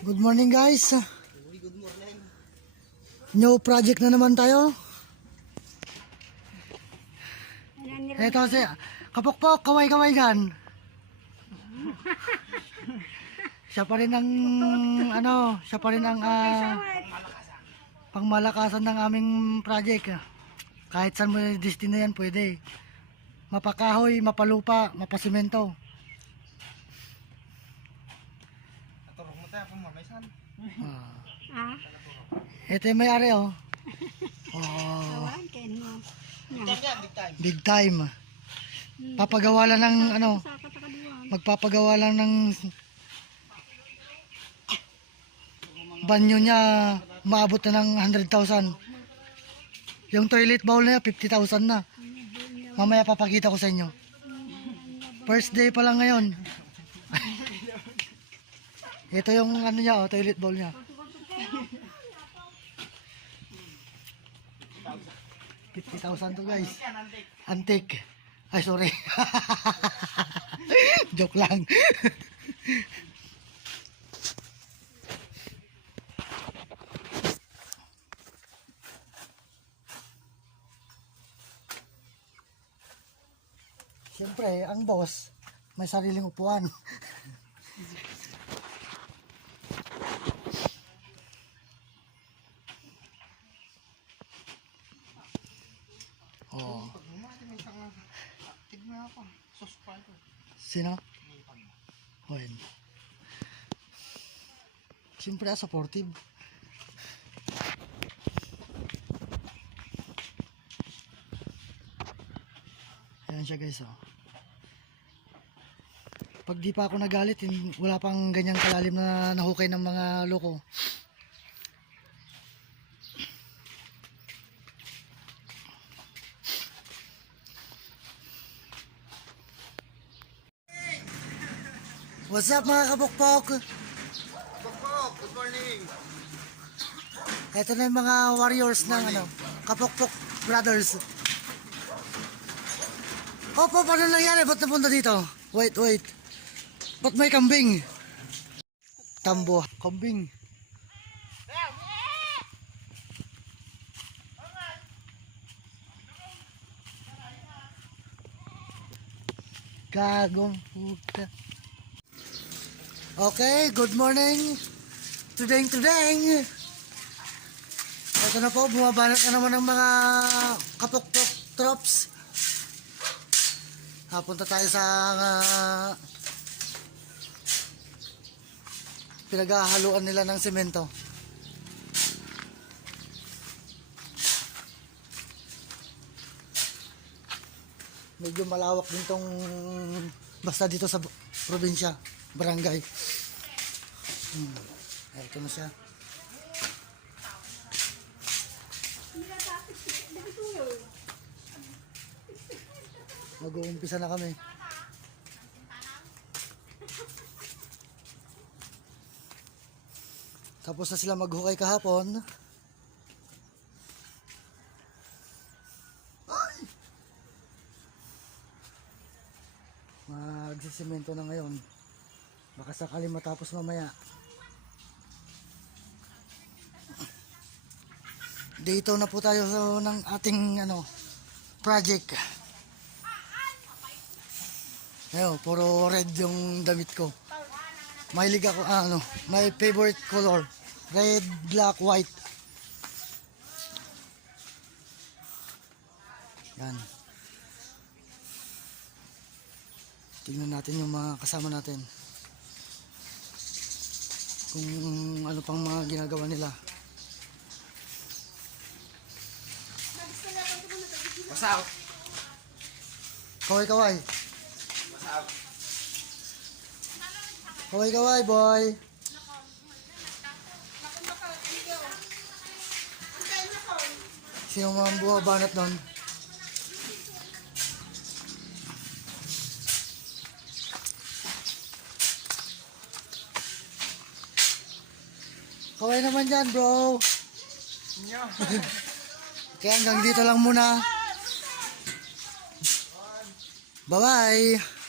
Good morning guys. New project na naman tayo. Ito si Kapokpok, kaway-kaway dyan. Siya pa rin ang siya pa rin ang pangmalakasan ng aming project. Kahit saan mo destino yan pwede. Mapakahoy, mapalupa, mapasimento. Ito yung may-ari oh. Oh. Big time. Papagawa lang ng magpapagawa lang ng banyo niya, maabot na ng 100,000. Yung toilet bowl na 50,000 na. Mamaya papakita ko sa inyo. First day pa lang ngayon. Ito yung niya, toilet bowl niya. 50,000 to guys. Antique. Ay sorry. Joke lang. Siyempre, ang boss may sariling upuan. Oh. Sino? Hoy. Siyempre, supportive. Ayan siya guys oh. Pag di pa ako nagalit, wala pang ganyang kalalim na nahukay ng mga loko. What's up mga kabukpok? Kapokpok, good morning. Ito na yung mga warriors ng Kapokpok Brothers. Opo, paano nangyari? Ba't napunta dito? Wait. Ba't may kambing? Tambo, kambing. Gagong puta. Okay, good morning. Today. Ito na po, bumabanat na naman ng mga Kapokpok troops. Punta tayo sa pinaghahaluan nila ng semento. Medyo malawak din tong basta dito sa probinsya, barangay. Ito na siya. Mag-uumpisa na kami. Tapos na sila maghukay kahapon. Magsisemento na ngayon. Baka sakali matapos mamaya. Dito na po tayo ng ating project. Ayun, puro red yung damit ko. Mahilig ako, my favorite color. Red, black, white. Yan. Tingnan natin yung mga kasama natin. Kung ano pang mga ginagawa nila. What's up? Kaway. What's up? Kaway, boy. Sino mga bumabanat nun? Kaway naman dyan, bro. Kaya hanggang dito lang muna. Bye-bye.